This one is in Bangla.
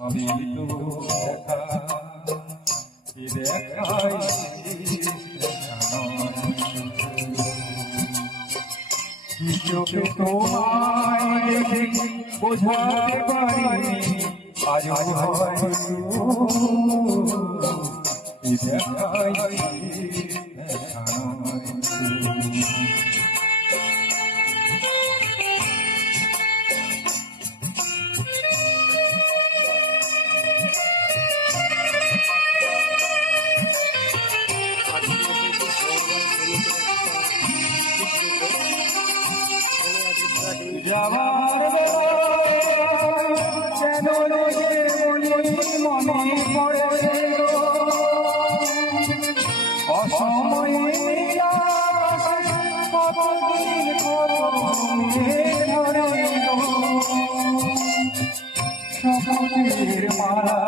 আমি তো দেখাই চোখে তোমায় বোঝাতে পারি আজ দেখাই যাবার কেন মনে পড়ে অসময়ে সকলের মালা